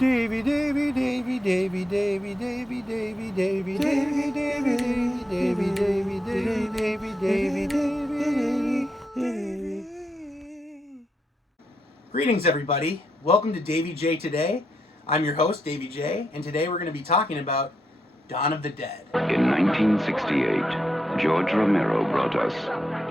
Davy, Davy, Davy, Davy, Davy, Davy, Davy, Davy, Davy, Davy, Davy, Davy, Davy, Davy, Davy, Davy, Davy. Greetings, everybody. Welcome to Davy J Today. I'm your host, Davy J, and today we're going to be talking about Dawn of the Dead. In 1968, George Romero brought us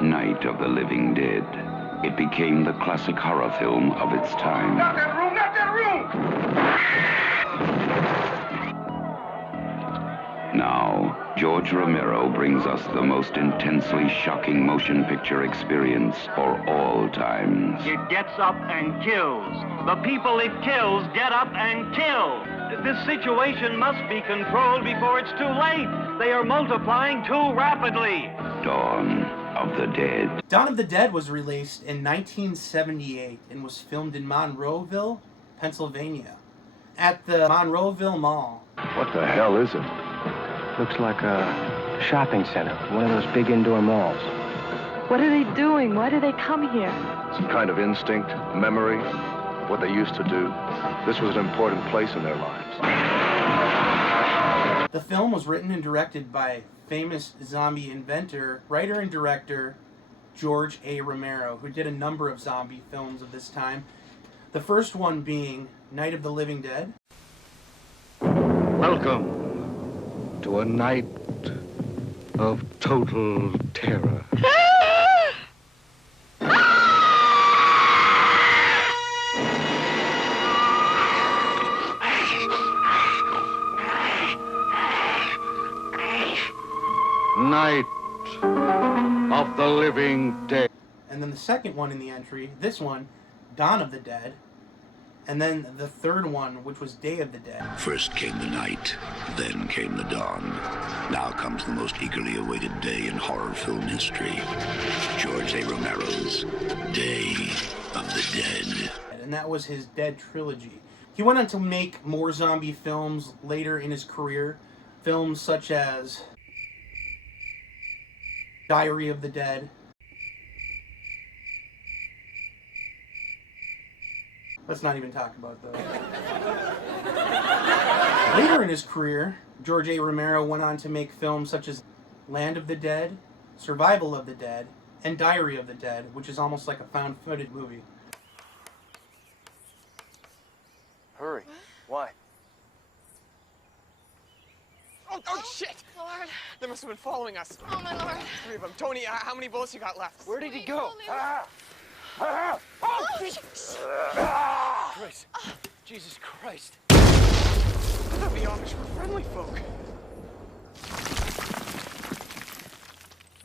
Night of the Living Dead. It became the classic horror film of its time. Not that room! Not that room! Now, George Romero brings us the most intensely shocking motion picture experience for all times. It gets up and kills. The people it kills get up and kill. This situation must be controlled before it's too late. They are multiplying too rapidly. Dawn of the Dead. Dawn of the Dead was released in 1978 and was filmed in Monroeville, Pennsylvania, at the Monroeville Mall. What the hell is it? Looks like a shopping center, one of those big indoor malls. What are they doing? Why do they come here? Some kind of instinct, memory, of what they used to do. This was an important place in their lives. The film was written and directed by famous zombie inventor, writer, and director George A. Romero, who did a number of zombie films of this time. The first one being Night of the Living Dead. Welcome to a night of total terror. Night of the Living Dead. And then the second one in the entry, this one, Dawn of the Dead. And then the third one, which was Day of the Dead. First came the night, then came the dawn. Now comes the most eagerly awaited day in horror film history. George A. Romero's Day of the Dead. And that was his Dead trilogy. He went on to make more zombie films later in his career. Films such as Diary of the Dead. Let's not even talk about those. Later in his career, George A. Romero went on to make films such as Land of the Dead, Survival of the Dead, and Diary of the Dead, which is almost like a found-footage movie. Hurry. Why? Oh, shit! Lord. They must have been following us. Oh, my Lord. 3 of them. Tony, how many bullets you got left? Where did he go? Oh, shit. Christ. Jesus Christ. I thought the Amish were friendly folk.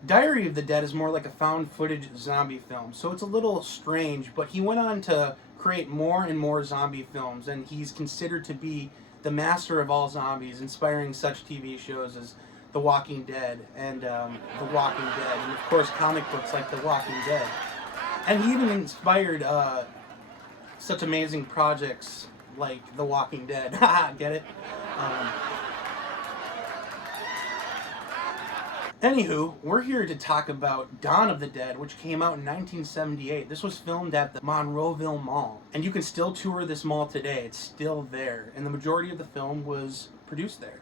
Diary of the Dead is more like a found-footage zombie film, so it's a little strange, but he went on to create more and more zombie films, and he's considered to be the master of all zombies, inspiring such TV shows as The Walking Dead and The Walking Dead, and of course comic books like The Walking Dead. And he even inspired such amazing projects like The Walking Dead. Haha, get it? Anywho, we're here to talk about Dawn of the Dead, which came out in 1978. This was filmed at the Monroeville Mall. And you can still tour this mall today. It's still there. And the majority of the film was produced there.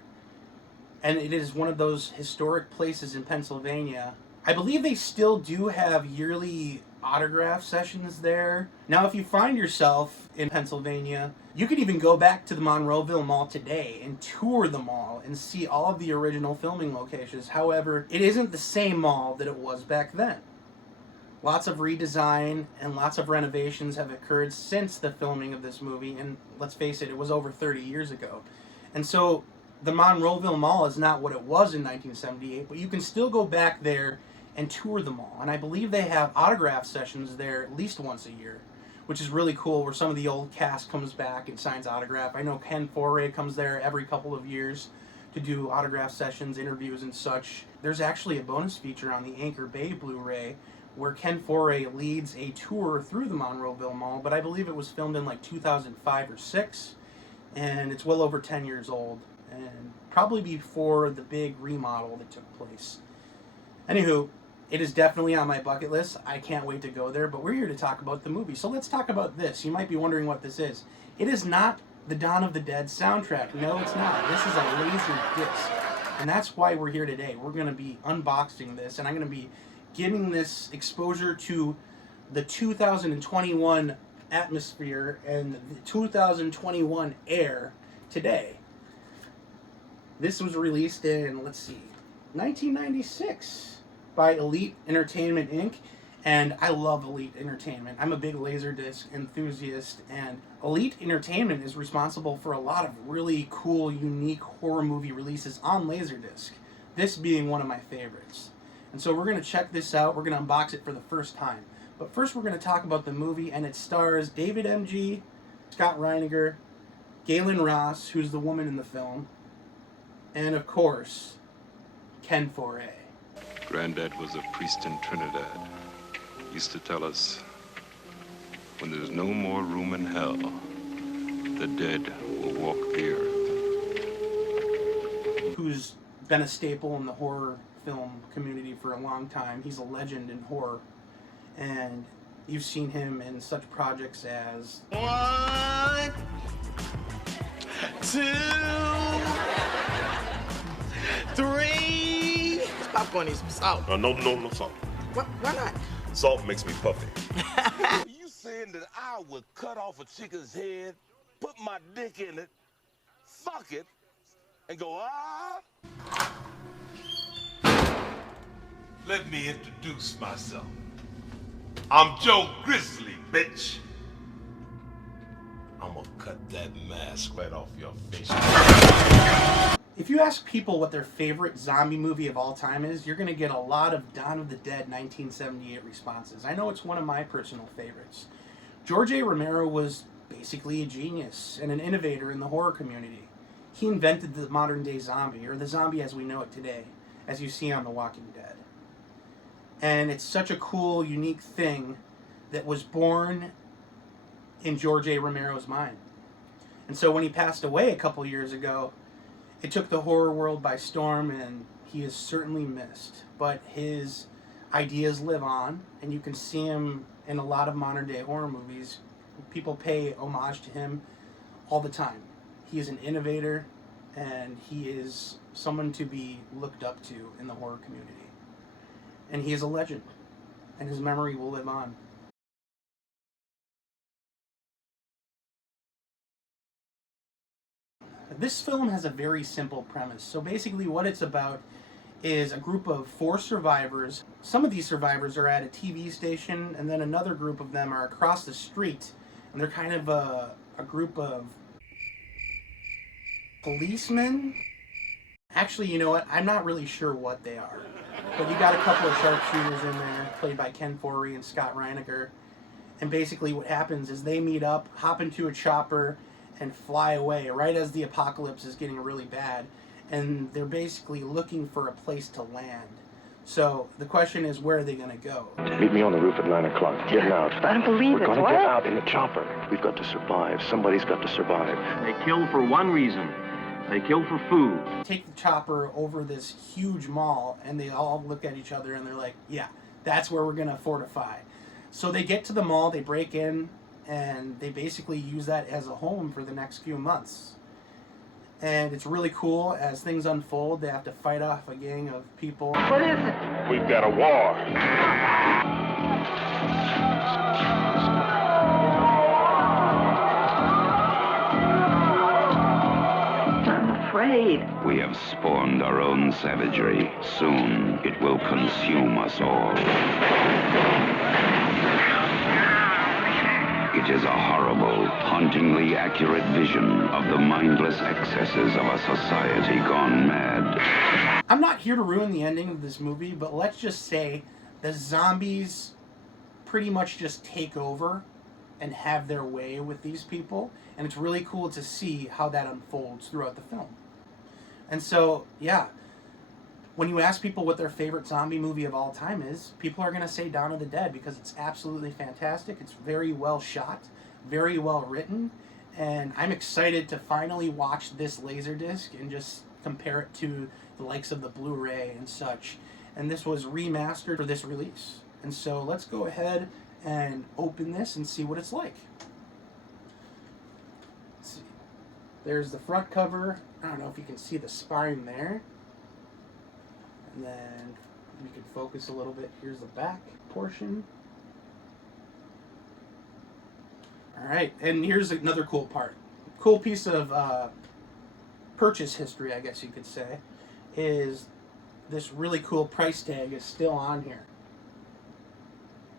And it is one of those historic places in Pennsylvania. I believe they still do have yearly autograph sessions there. Now, if you find yourself in Pennsylvania, you could even go back to the Monroeville Mall today and tour the mall and see all of the original filming locations. However, it isn't the same mall that it was back then. Lots of redesign and lots of renovations have occurred since the filming of this movie, and let's face it, it was over 30 years ago. And so the Monroeville Mall is not what it was in 1978, but you can still go back there and tour the mall. And I believe they have autograph sessions there at least once a year, which is really cool, where some of the old cast comes back and signs autograph. I know Ken Foree comes there every couple of years to do autograph sessions, interviews, and such. There's actually a bonus feature on the Anchor Bay Blu-ray where Ken Foree leads a tour through the Monroeville Mall, but I believe it was filmed in like 2005 or 6, and it's well over 10 years old, and probably before the big remodel that took place. Anywho, it is definitely on my bucket list. I can't wait to go there, but we're here to talk about the movie. So let's talk about this. You might be wondering what this is. It is not the Dawn of the Dead soundtrack. No, it's not. This is a laser disc. And that's why we're here today. We're going to be unboxing this, and I'm going to be giving this exposure to the 2021 atmosphere and the 2021 air today. This was released in, let's see, 1996 by Elite Entertainment Inc. And I love Elite Entertainment. I'm a big Laserdisc enthusiast, and Elite Entertainment is responsible for a lot of really cool, unique horror movie releases on Laserdisc, this being one of my favorites. And so we're going to check this out. We're going to unbox it for the first time. But first we're going to talk about the movie, and it stars David M.G., Scott Reiniger, Galen Ross, who's the woman in the film, and of course, Ken Foree. Granddad was a priest in Trinidad. Used to tell us, when there's no more room in hell, the dead will walk the earth. Who's been a staple in the horror film community for a long time. He's a legend in horror. And you've seen him in such projects as 1, 2, 3. Popcorn needs some salt. No salt. Why not? Salt makes me puffy. You saying that I would cut off a chicken's head, put my dick in it, fuck it, and go, ah? Let me introduce myself. I'm Joe Grizzly, bitch. I'm gonna cut that mask right off your face. If you ask people what their favorite zombie movie of all time is, you're going to get a lot of Dawn of the Dead 1978 responses. I know it's one of my personal favorites. George A. Romero was basically a genius and an innovator in the horror community. He invented the modern day zombie, or the zombie as we know it today, as you see on The Walking Dead. And it's such a cool, unique thing that was born in George A. Romero's mind. And so when he passed away a couple years ago, it took the horror world by storm, and he is certainly missed. But his ideas live on, and you can see him in a lot of modern-day horror movies. People pay homage to him all the time. He is an innovator, and he is someone to be looked up to in the horror community. And he is a legend, and his memory will live on. This film has a very simple premise. So basically what it's about is a group of 4 survivors. Some of these survivors are at a TV station, and then another group of them are across the street, and they're kind of a group of policemen. Actually, you know what? I'm not really sure what they are. But you got a couple of sharpshooters in there, played by Ken Foree and Scott Reiniger. And basically what happens is they meet up, hop into a chopper, and fly away right as the apocalypse is getting really bad. And they're basically looking for a place to land. So the question is, where are they going to go? Meet me on the roof at 9 o'clock. Getting out. I don't believe We're it. gonna What? get out in the chopper. We've got to survive. Somebody's got to survive. They kill for one reason. They kill for food. Take the chopper over this huge mall, and they all look at each other and they're like, yeah, that's where we're going to fortify. So they get to the mall, they break in, and they basically use that as a home for the next few months. And it's really cool. As things unfold, they have to fight off a gang of people. What is it? We've got a war. I'm afraid. We have spawned our own savagery. Soon it will consume us all. It is a horrible, hauntingly accurate vision of the mindless excesses of a society gone mad. I'm not here to ruin the ending of this movie, but let's just say the zombies pretty much just take over and have their way with these people, and it's really cool to see how that unfolds throughout the film. And so, yeah, when you ask people what their favorite zombie movie of all time is, people are going to say Dawn of the Dead because it's absolutely fantastic. It's very well shot, very well written, and I'm excited to finally watch this Laserdisc and just compare it to the likes of the Blu-ray and such. And this was remastered for this release. And so let's go ahead and open this and see what it's like. Let's see. There's the front cover. I don't know if you can see the spine there. And then we can focus a little bit. Here's the back portion. Alright, and here's another cool part. Cool piece of purchase history, I guess you could say, is this really cool price tag is still on here.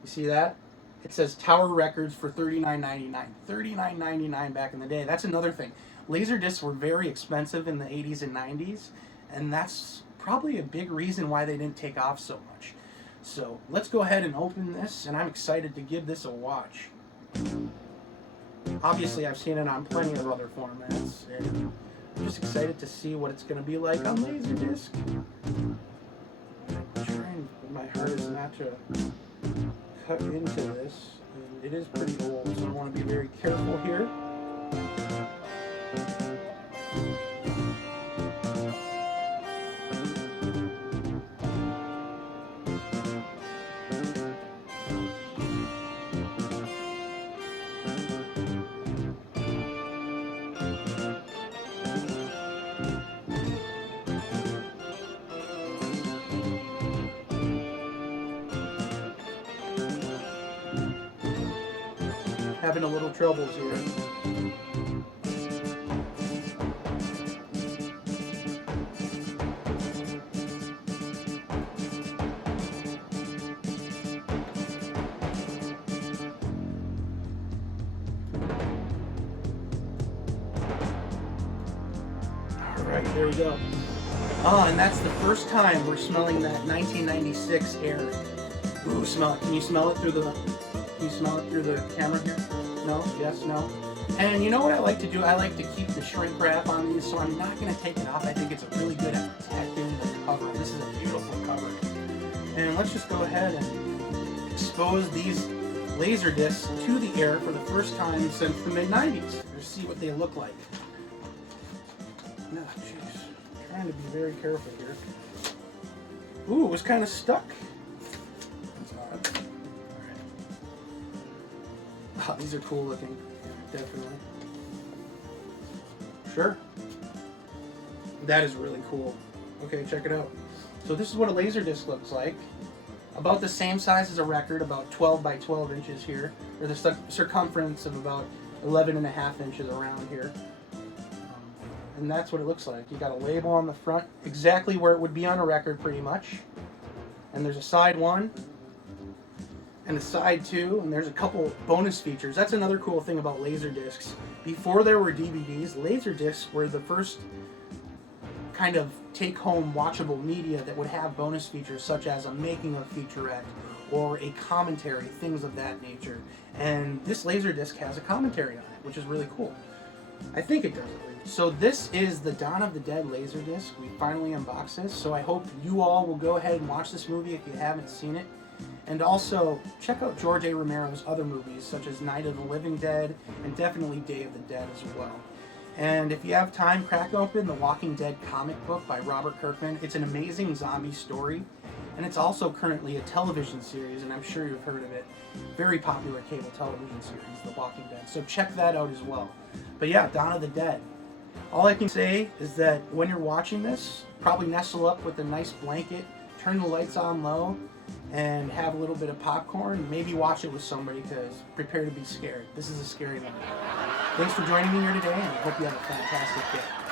You see that? It says Tower Records for $39.99. $39.99 back in the day. That's another thing. Laserdiscs were very expensive in the 80s and 90s, and that's probably a big reason why they didn't take off so much. So let's go ahead and open this, and I'm excited to give this a watch. Obviously, I've seen it on plenty of other formats, and I'm just excited to see what it's going to be like on Laserdisc. I'm trying my hardest not to cut into this, and it is pretty old, so I want to be very careful here. Having a little troubles here. Alright, there we go. Oh, and that's the first time we're smelling that 1996 air. Ooh, smell it. Can you smell it through the... Can you smell it through the camera here? No? Yes? No? And you know what I like to do? I like to keep the shrink wrap on these, so I'm not going to take it off. I think it's really good at protecting the cover. This is a beautiful cover. And let's just go ahead and expose these laser discs to the air for the first time since the mid-90s. Let's see what they look like. No, jeez. I'm trying to be very careful here. Ooh, it was kind of stuck. That's odd. Wow, these are cool looking. Yeah, definitely. Sure. That is really cool. Okay, check it out. So this is what a Laserdisc looks like. About the same size as a record, about 12 by 12 inches here. Or the circumference of about 11.5 inches around here. And that's what it looks like. You got a label on the front, exactly where it would be on a record pretty much. And there's a side one. And a side two, and there's a couple bonus features. That's another cool thing about Laserdiscs. Before there were DVDs, Laserdiscs were the first kind of take-home watchable media that would have bonus features such as a making of featurette or a commentary, things of that nature. And this Laserdisc has a commentary on it, which is really cool. I think it does at least. So this is the Dawn of the Dead Laserdisc. We finally unboxed this, so I hope you all will go ahead and watch this movie if you haven't seen it. And also, check out George A. Romero's other movies, such as Night of the Living Dead, and definitely Day of the Dead as well. And if you have time, crack open The Walking Dead comic book by Robert Kirkman. It's an amazing zombie story, and it's also currently a television series, and I'm sure you've heard of it. Very popular cable television series, The Walking Dead. So check that out as well. But yeah, Dawn of the Dead. All I can say is that when you're watching this, probably nestle up with a nice blanket, turn the lights on low, and have a little bit of popcorn. Maybe watch it with somebody, because prepare to be scared. This is a scary movie. Thanks for joining me here today, and I hope you have a fantastic day.